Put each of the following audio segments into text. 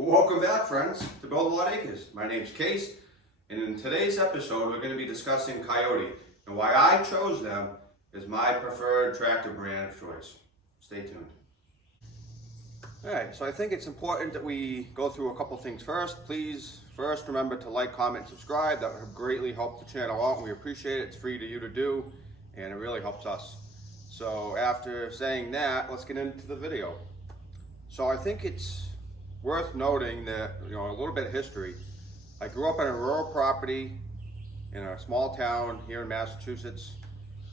Welcome back, friends, to Build a Lot Acres. My name's Case, and in today's episode we're going to be discussing Kioti and why I chose them as my preferred tractor brand of choice. Stay tuned. Alright, so I think it's important that we go through a couple things first. Please first remember to like, comment, subscribe. That would greatly help the channel out, and we appreciate it. It's free to you to do, and it really helps us. So after saying that, let's get into the video. So I think it's worth noting that, a little bit of history. I grew up on a rural property in a small town here in Massachusetts,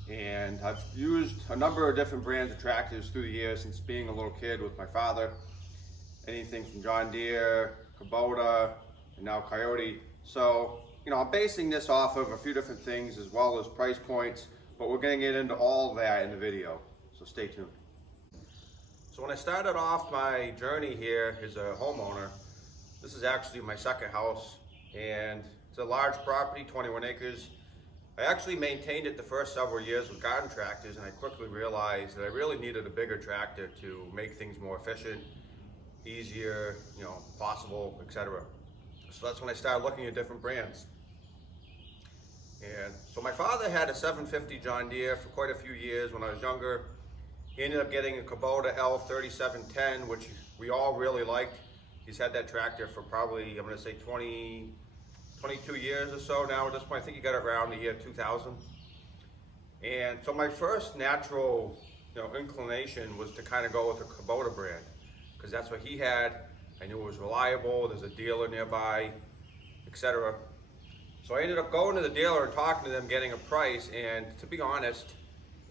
and I've used a number of different brands of tractors through the years since being a little kid with my father. Anything from John Deere, Kubota, and now Kioti. So, I'm basing this off of a few different things as well as price points, but we're going to get into all of that in the video, so stay tuned. So when I started off my journey here as a homeowner, this is actually my second house, and it's a large property, 21 acres. I actually maintained it the first several years with garden tractors, and I quickly realized that I really needed a bigger tractor to make things more efficient, easier, possible, etc. So that's when I started looking at different brands. And so my father had a 750 John Deere for quite a few years when I was younger. He ended up getting a Kubota L3710, which we all really liked. He's had that tractor for probably, I'm going to say 22 years or so now at this point. I think he got it around the year 2000. And so my first natural inclination was to kind of go with the Kubota brand, because that's what he had. I knew it was reliable, there's a dealer nearby, etc. So I ended up going to the dealer and talking to them, getting a price, and to be honest,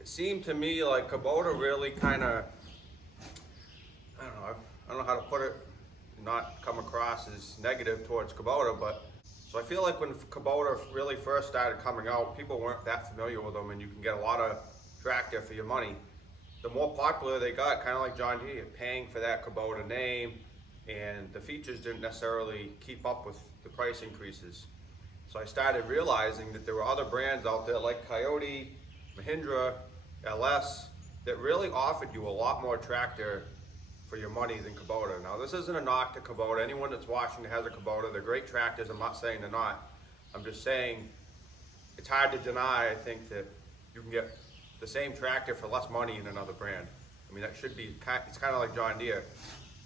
it seemed to me like Kubota really kind of, I don't know how to put it, not come across as negative towards Kubota, but so I feel like when Kubota really first started coming out, people weren't that familiar with them, and you can get a lot of tractor for your money. The more popular they got, kind of like John Deere, you're paying for that Kubota name, and the features didn't necessarily keep up with the price increases. So I started realizing that there were other brands out there like Kioti, Mahindra, LS, that really offered you a lot more tractor for your money than Kubota. Now this isn't a knock to Kubota. Anyone that's watching that has a Kubota, they're great tractors. I'm not saying they're not. I'm just saying it's hard to deny, I think, that you can get the same tractor for less money in another brand. I mean, that should be, it's kind of like John Deere.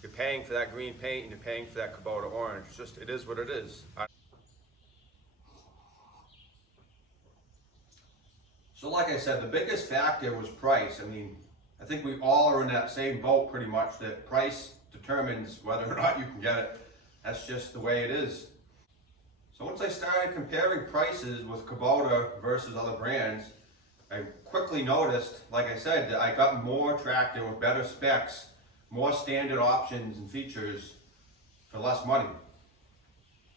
You're paying for that green paint and you're paying for that Kubota orange. It's just, it is what it is. So like I said, the biggest factor was price. I mean, I think we all are in that same boat pretty much, that price determines whether or not you can get it. That's just the way it is. So once I started comparing prices with Kubota versus other brands, I quickly noticed, like I said, that I got more tractor with better specs, more standard options and features for less money.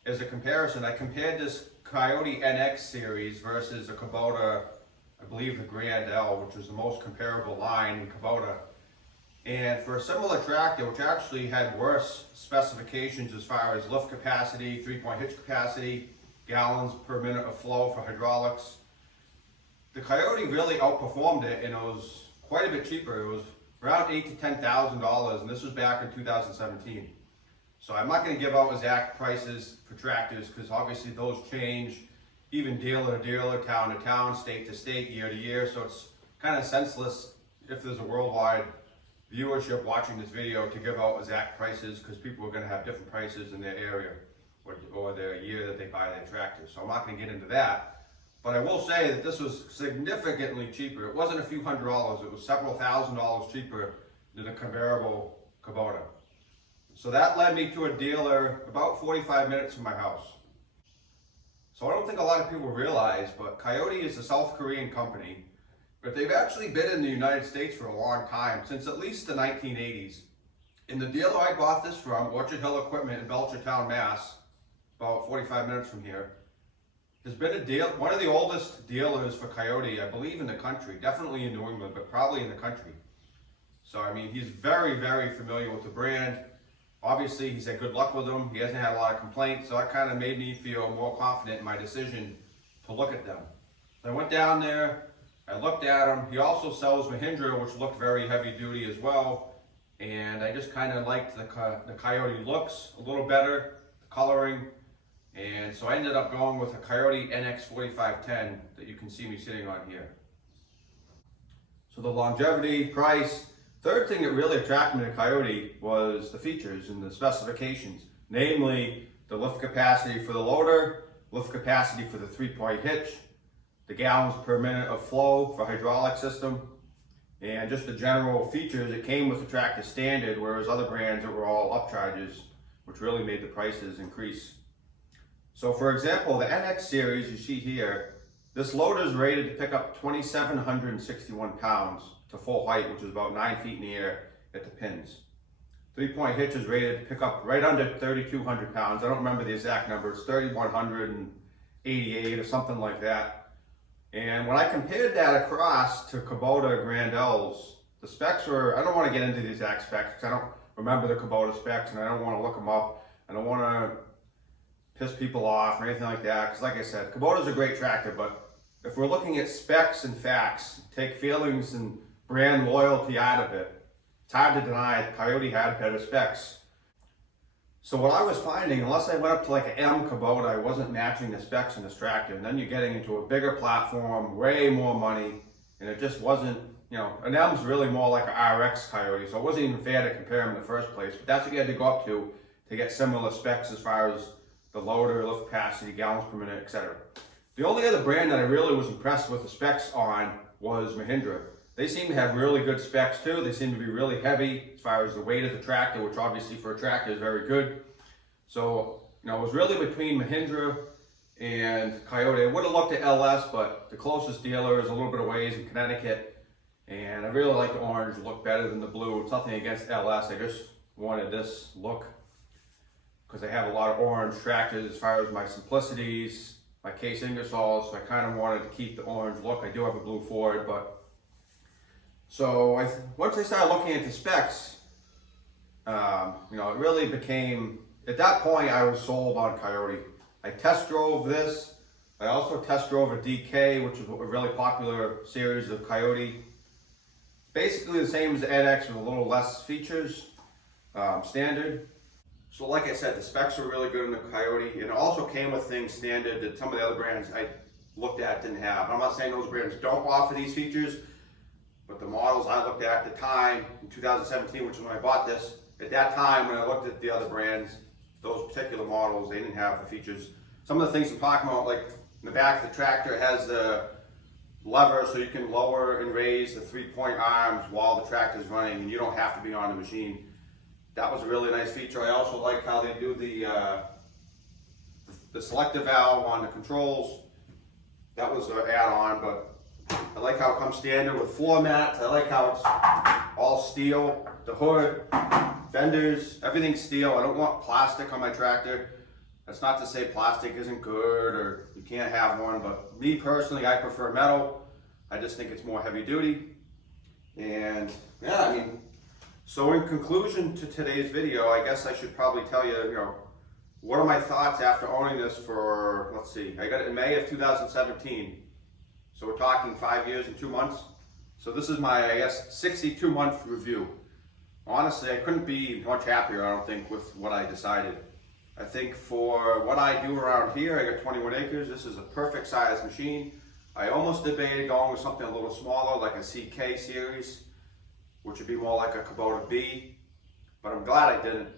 As a comparison, I compared this Kioti NX series versus a Kubota, I believe the Grand L, which was the most comparable line in Kubota. And for a similar tractor, which actually had worse specifications as far as lift capacity, 3-point hitch capacity, gallons per minute of flow for hydraulics, the Kioti really outperformed it, and it was quite a bit cheaper. It was around $8,000 to $10,000, and this was back in 2017. So I'm not going to give out exact prices for tractors, because obviously those change, even dealer to dealer, town to town, state to state, year to year. So it's kind of senseless if there's a worldwide viewership watching this video to give out exact prices, because people are going to have different prices in their area or their year that they buy their tractors. So I'm not going to get into that. But I will say that this was significantly cheaper. It wasn't a few $100s, it was several $1,000s cheaper than a comparable Kubota. So that led me to a dealer about 45 minutes from my house. So I don't think a lot of people realize, but Kioti is a South Korean company, but they've actually been in the United States for a long time, since at least the 1980s. And the dealer I bought this from, Orchard Hill Equipment in Belchertown, Mass, about 45 minutes from here, has been one of the oldest dealers for Kioti, I believe, in the country. Definitely in New England, but probably in the country. So I mean, he's very, very familiar with the brand. Obviously, he's had good luck with them. He hasn't had a lot of complaints, so that kind of made me feel more confident in my decision to look at them. So I went down there, I looked at him. He also sells Mahindra, which looked very heavy duty as well. and I just kind of liked the Kioti looks a little better, the coloring, and so I ended up going with a Kioti NX 4510 that you can see me sitting on here. So the longevity, price. Third thing that really attracted me to Kioti was the features and the specifications, namely the lift capacity for the loader, lift capacity for the 3-point hitch, the gallons per minute of flow for hydraulic system, and just the general features. It came with the tractor standard, whereas other brands that were all upcharges, which really made the prices increase. So for example, the NX series you see here, this loader is rated to pick up 2,761 pounds to full height, which is about 9 feet in the air at the pins. 3-point hitch is rated to pick up right under 3,200 pounds. I don't remember the exact number. It's 3,188 or something like that. And when I compared that across to Kubota Grandel's, the specs were, I don't want to get into the exact specs because I don't remember the Kubota specs and I don't want to look them up. I don't want to piss people off or anything like that, because like I said, Kubota's a great tractor, but if we're looking at specs and facts, take feelings and brand loyalty out of it, it's hard to deny that Kioti had better specs. So what I was finding, unless I went up to like an M Kubota, I wasn't matching the specs in this tractor, and then you're getting into a bigger platform, way more money, and it just wasn't, you know, an M's really more like an RX Kioti, so it wasn't even fair to compare them in the first place, but that's what you had to go up to get similar specs as far as the loader, lift capacity, gallons per minute, etc. The only other brand that I really was impressed with the specs on was Mahindra. They seem to have really good specs too. They seem to be really heavy as far as the weight of the tractor, which obviously for a tractor is very good. So, you know, it was really between Mahindra and Kioti. I would have looked at LS, but the closest dealer is a little bit of ways in Connecticut. And I really like the orange look better than the blue. It's nothing against LS. I just wanted this look because I have a lot of orange tractors as far as my simplicities, my Case Ingersoll, so I kind of wanted to keep the orange look. I do have a blue Ford, but so once I started looking at the specs, you know, it really became, at that point I was sold on Kioti. I test drove this. I also test drove a DK, which is a really popular series of Kioti. Basically the same as the NX with a little less features, standard. So like I said, the specs were really good in the Kioti, and it also came with things standard that some of the other brands I looked at didn't have. I'm not saying those brands don't offer these features, but the models I looked at the time, in 2017, which is when I bought this, at that time when I looked at the other brands, those particular models, they didn't have the features. Some of the things I'm talking about, like in the back of the tractor, it has the lever so you can lower and raise the 3-point arms while the tractor's running and you don't have to be on the machine. That was a really nice feature. I also like how they do the selective valve on the controls. That was an add-on, but I like how it comes standard with floor mats. I like how it's all steel. The hood, fenders, everything's steel. I don't want plastic on my tractor. That's not to say plastic isn't good or you can't have one, but me personally, I prefer metal. I just think it's more heavy duty. And yeah, I mean, so in conclusion to today's video, I guess I should probably tell you, you know, what are my thoughts after owning this for, let's see, I got it in May of 2017. So we're talking 5 years and 2 months. So this is my, I guess, 62-month review. Honestly, I couldn't be much happier, I don't think, with what I decided. I think for what I do around here, I got 21 acres. This is a perfect size machine. I almost debated going with something a little smaller, like a CK series, which would be more like a Kubota B, but I'm glad I didn't.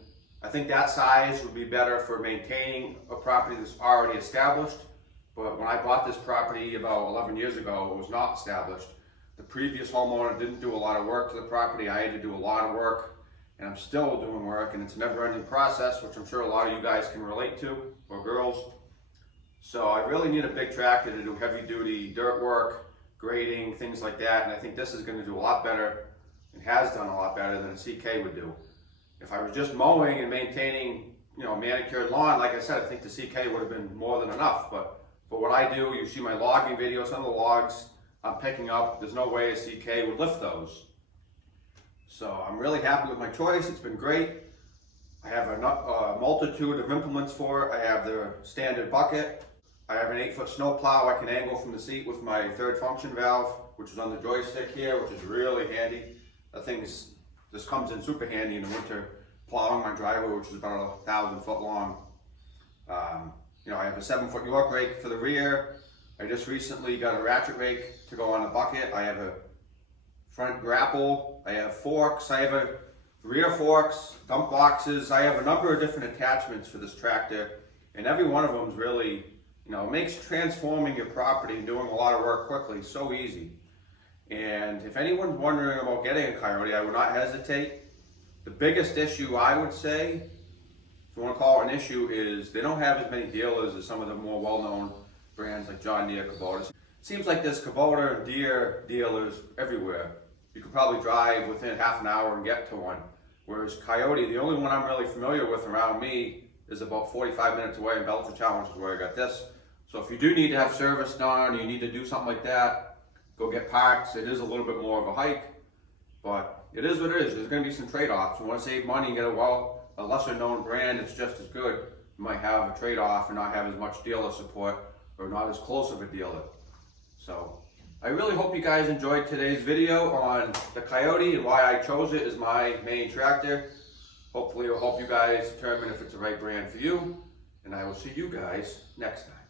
I think that size would be better for maintaining a property that's already established, but when I bought this property about 11 years ago, it was not established. The previous homeowner didn't do a lot of work to the property. I had to do a lot of work, and I'm still doing work, and it's a never-ending process, which I'm sure a lot of you guys can relate to, or girls. So I really need a big tractor to do heavy-duty dirt work, grading, things like that, and I think this is going to do a lot better and has done a lot better than a CK would do. If I was just mowing and maintaining, you know, manicured lawn, like I said, I think the CK would have been more than enough. But for what I do, you see my logging videos, some of the logs I'm picking up, there's no way a CK would lift those. So I'm really happy with my choice. It's been great. I have a multitude of implements for it. I have the standard bucket. I have an 8-foot snow plow I can angle from the seat with my third function valve, which is on the joystick here, which is really handy. That thing's this comes in super handy in the winter, plowing my driveway, which is about 1,000 foot long. You know, I have a 7-foot York rake for the rear. I just recently got a ratchet rake to go on the bucket. I have a front grapple. I have forks. I have a rear forks, dump boxes. I have a number of different attachments for this tractor, and every one of them is really, you know, it makes transforming your property and doing a lot of work quickly so easy. And if anyone's wondering about getting a Kioti, I would not hesitate. The biggest issue, I would say, if you want to call it an issue, is they don't have as many dealers as some of the more well-known brands like John Deere, Kubota. It seems like there's Kubota and Deere dealers everywhere. You could probably drive within half an hour and get to one. Whereas Kioti, the only one I'm really familiar with around me is about 45 minutes away in Belchertown, which is where I got this. So if you do need to have service done, you need to do something like that, go get parts. It is a little bit more of a hike, but it is what it is. There's going to be some trade-offs. You want to save money and get a lesser known brand that's just as good. You might have a trade-off and not have as much dealer support or not as close of a dealer. So I really hope you guys enjoyed today's video on the Kioti and why I chose it as my main tractor. Hopefully it'll help you guys determine if it's the right brand for you, and I will see you guys next time.